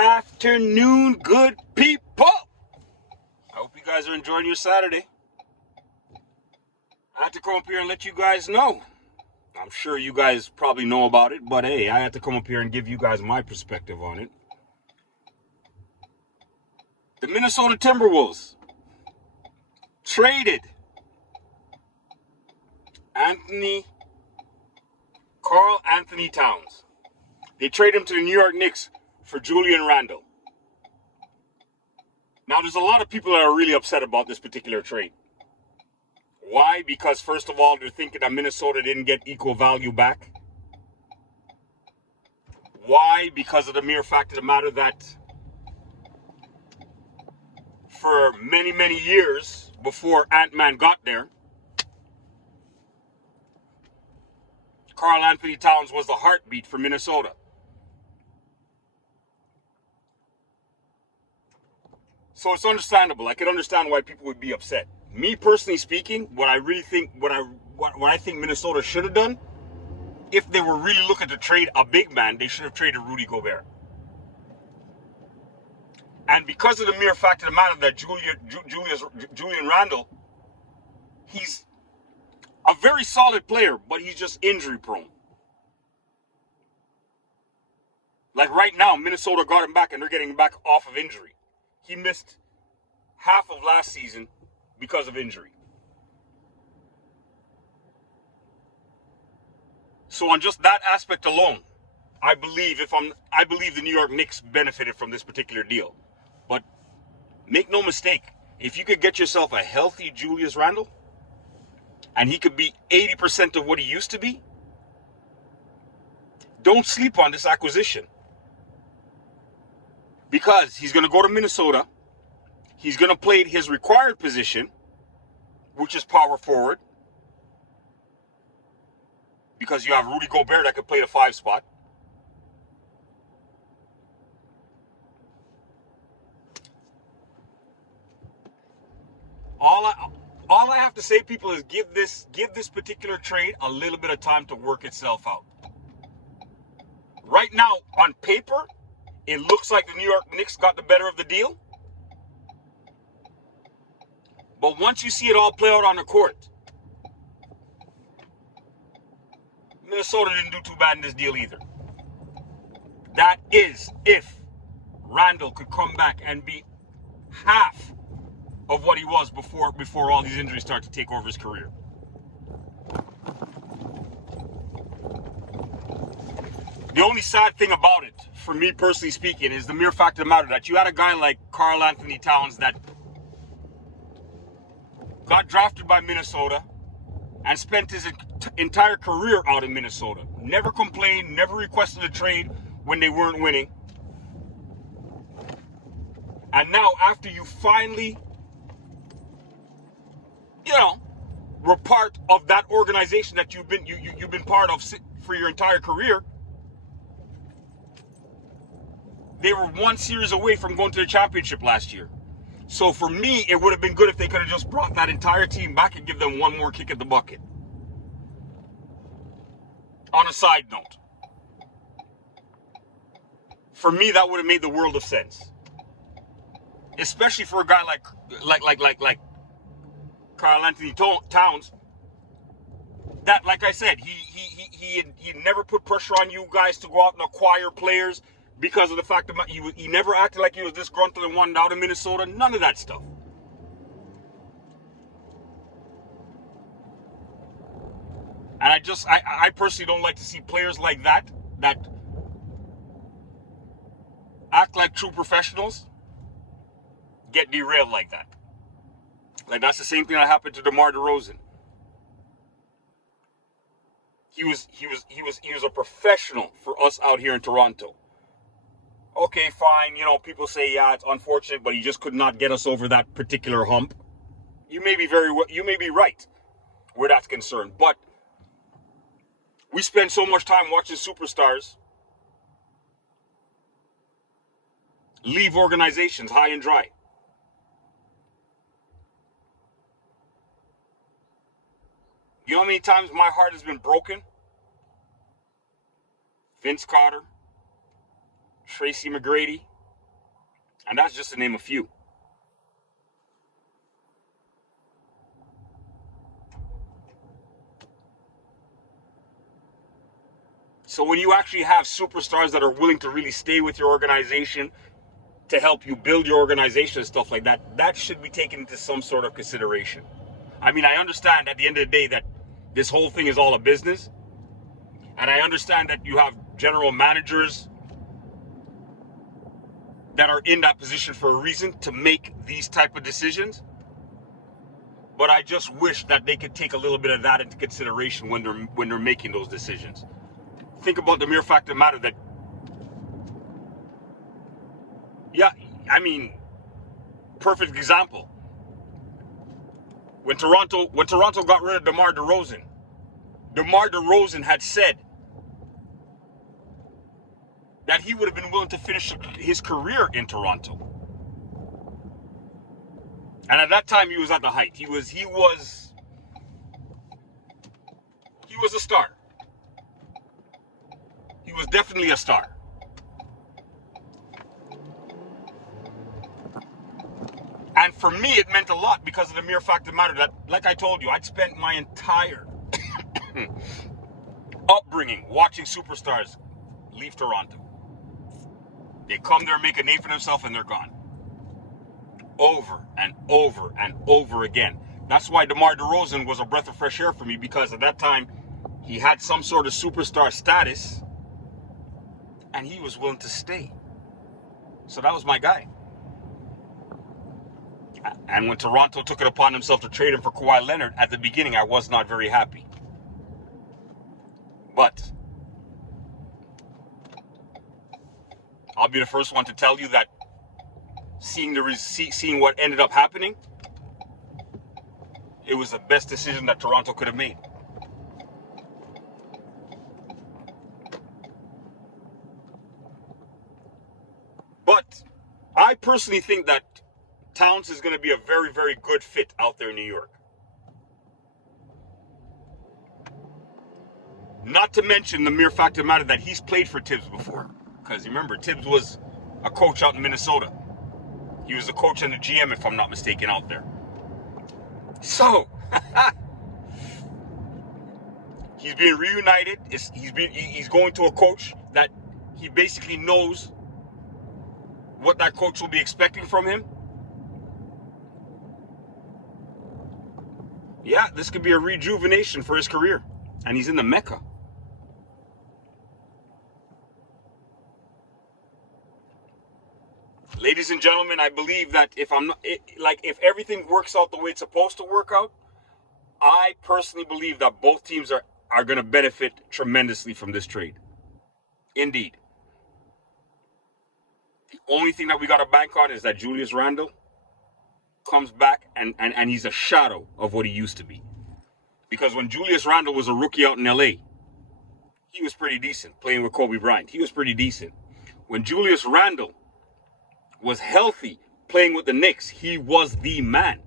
afternoon, good people. I hope you guys are enjoying your Saturday. I had to come up here and let you guys know. I'm sure you guys probably know about it, but hey, I had to come up here and give you guys my perspective on it. The Minnesota Timberwolves traded Karl Anthony Towns. They traded him to the New York Knicks for Julius Randle. Now, there's a lot of people that are really upset about this particular trade. Why? Because, first of all, they're thinking that Minnesota didn't get equal value back. Why? Because of the mere fact of the matter that for many, many years before Ant-Man got there, Karl Anthony Towns was the heartbeat for Minnesota. So it's understandable. I can understand why people would be upset. Me personally speaking, what I think Minnesota should have done, if they were really looking to trade a big man, they should have traded Rudy Gobert. And because of the mere fact of the matter that Julius Randle, he's a very solid player, but he's just injury prone. Like right now, Minnesota got him back and they're getting him back off of injury. He missed half of last season because of injury. So on just that aspect alone, I believe the New York Knicks benefited from this particular deal. But make no mistake, if you could get yourself a healthy Julius Randle, and he could be 80% of what he used to be, don't sleep on this acquisition. Because he's going to go to Minnesota. He's going to play his required position, which is power forward. Because you have Rudy Gobert that could play the 5 spot. All I have to say, people, is give this particular trade a little bit of time to work itself out. Right now, on paper, it looks like the New York Knicks got the better of the deal. But once you see it all play out on the court, Minnesota didn't do too bad in this deal either. That is if Randle could come back and be half of what he was before all these injuries start to take over his career. The only sad thing about it, for me personally speaking, is the mere fact of the matter that you had a guy like Karl Anthony Towns that got drafted by Minnesota and spent his entire career out in Minnesota. Never complained, never requested a trade when they weren't winning. And now, after you finally, were part of that organization that you've been part of for your entire career, they were one series away from going to the championship last year. So for me, it would have been good if they could have just brought that entire team back and give them one more kick at the bucket. On a side note, for me, that would have made the world of sense. Especially for a guy like Karl Anthony Towns, that, like I said, he never put pressure on you guys to go out and acquire players because of the fact that he never acted like he was disgruntled and wanted out of Minnesota. None of that stuff. And I personally don't like to see players like that act like true professionals get derailed like that. Like, that's the same thing that happened to DeMar DeRozan. He was a professional for us out here in Toronto. Okay, fine. People say, yeah, it's unfortunate, but he just could not get us over that particular hump. You may be right where that's concerned, but we spend so much time watching superstars leave organizations high and dry. You know how many times my heart has been broken? Vince Carter, Tracy McGrady, And that's just to name a few. So when you actually have superstars that are willing to really stay with your organization to help you build your organization and stuff like that, that should be taken into some sort of consideration. I mean, I understand at the end of the day that this whole thing is all a business. And I understand that you have general managers that are in that position for a reason to make these type of decisions. But I just wish that they could take a little bit of that into consideration when they're making those decisions. Think about the mere fact of the matter that, yeah, I mean, perfect example. When Toronto got rid of DeMar DeRozan had said that he would have been willing to finish his career in Toronto. And at that time, he was at the height. He was a star. He was definitely a star. And for me, it meant a lot because of the mere fact of the matter that, like I told you, I'd spent my entire upbringing watching superstars leave Toronto. They come there, make a name for themselves, and they're gone. Over and over and over again. That's why DeMar DeRozan was a breath of fresh air for me, because at that time, he had some sort of superstar status, and he was willing to stay. So that was my guy. And when Toronto took it upon himself to trade him for Kawhi Leonard, at the beginning, I was not very happy. But I'll be the first one to tell you that seeing what ended up happening, it was the best decision that Toronto could have made. But I personally think that Towns is going to be a very, very good fit out there in New York. Not to mention the mere fact of the matter that he's played for Tibbs before. Because remember, Tibbs was a coach out in Minnesota. He was a coach and the GM, if I'm not mistaken, out there. So, he's being reunited. He's going to a coach that he basically knows what that coach will be expecting from him. Yeah, this could be a rejuvenation for his career. And he's in the Mecca. Ladies and gentlemen, I believe that if everything works out the way it's supposed to work out, I personally believe that both teams are going to benefit tremendously from this trade. Indeed. The only thing that we got to bank on is that Julius Randle comes back and he's a shadow of what he used to be. Because when Julius Randle was a rookie out in LA, he was pretty decent playing with Kobe Bryant. He was pretty decent. When Julius Randle was healthy playing with the Knicks, he was the man.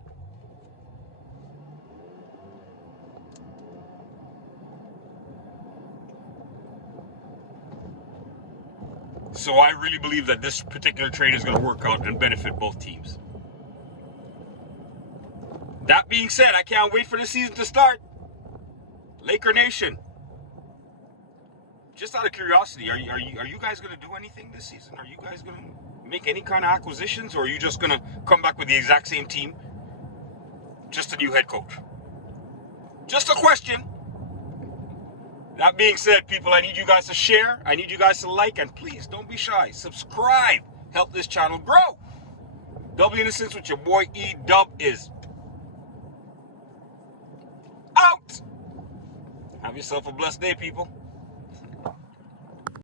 So I really believe that this particular trade is going to work out and benefit both teams. That being said, I can't wait for the season to start. Laker Nation, just out of curiosity, are you guys going to do anything this season? Are you guys going to make any kind of acquisitions, or are you just going to come back with the exact same team? Just a new head coach. Just a question. That being said, people, I need you guys to share. I need you guys to like, and please don't be shy. Subscribe. Help this channel grow. Double Innocence with your boy E-Dub is out. Have yourself a blessed day, people.